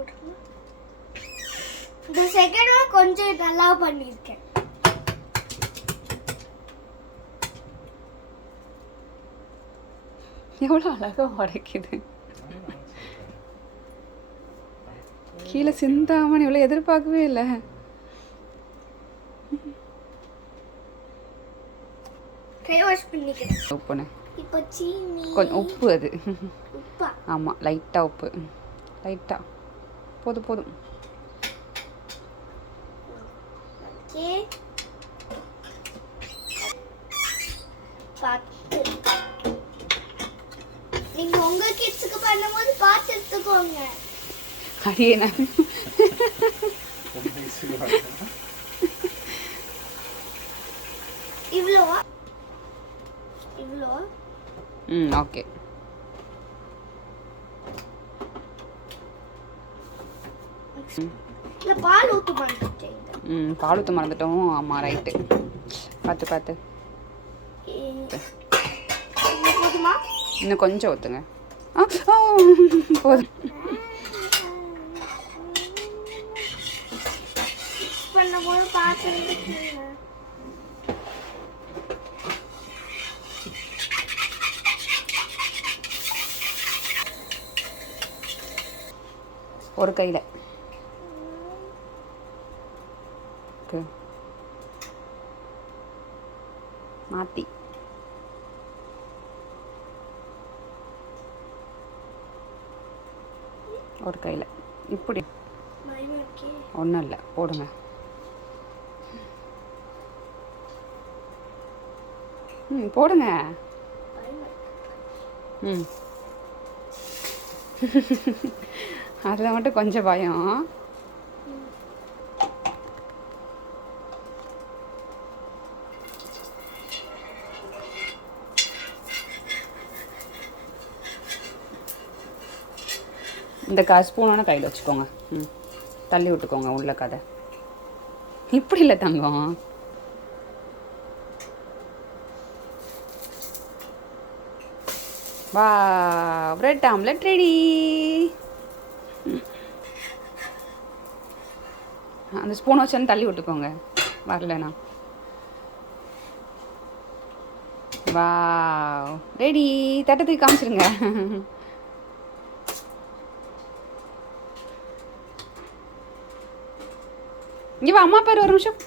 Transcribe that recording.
போட்டுருமா? இந்த second one கொஞ்சம் நல்லா பண்ணியிருக்கேன். எவ்வளோ அழகா உடைக்குது. கீழே சிந்தாமன்னு இவ்வளோ எதிர்பார்க்கவே இல்லை. உப்புண்ணே கொஞ்சம் உப்பு அது. ஆமாம் லைட்டாக உப்பு, லைட்டாக போதும் போதும். நீங்க உங்க கிட்ஸ்க்கு பண்ணும்போது பார்த்து எடுத்துக்கோங்க. அடியே நான் இவ்வளோவா? இவ்வளோ? ஓகே. இல்ல பால் ஊத்த மறந்துட்டேன். பால் ஊற்ற மறந்துட்டோம். ஆமாம் ரைட்டு. பார்த்து பார்த்து. போதுமா? இன்னும் கொஞ்சம் ஊற்றுங்க. போதும். பண்ணும்போது பார்த்து ஒரு கையில் மாற்றி ஒரு கையில் இப்படி ஒன்றும் இல்லை போடுங்க. போடுங்க. அதில் மட்டும் கொஞ்சம் பயம். இந்த ஸ்பூனோட கையில் வச்சுக்கோங்க. தள்ளி விட்டுக்கோங்க உள்ள கதை. இப்படி இல்லை தங்கம். வா பிரெட் ஆம்லெட் ரெடி. அந்த ஸ்பூனை வச்சு தள்ளி விட்டுக்கோங்க வரலண்ணா. வா ரெடி. தட்டை தூக்கி காமிச்சிருங்க. இங்கே வா அம்மா பேர் ஒரு நிமிஷம்.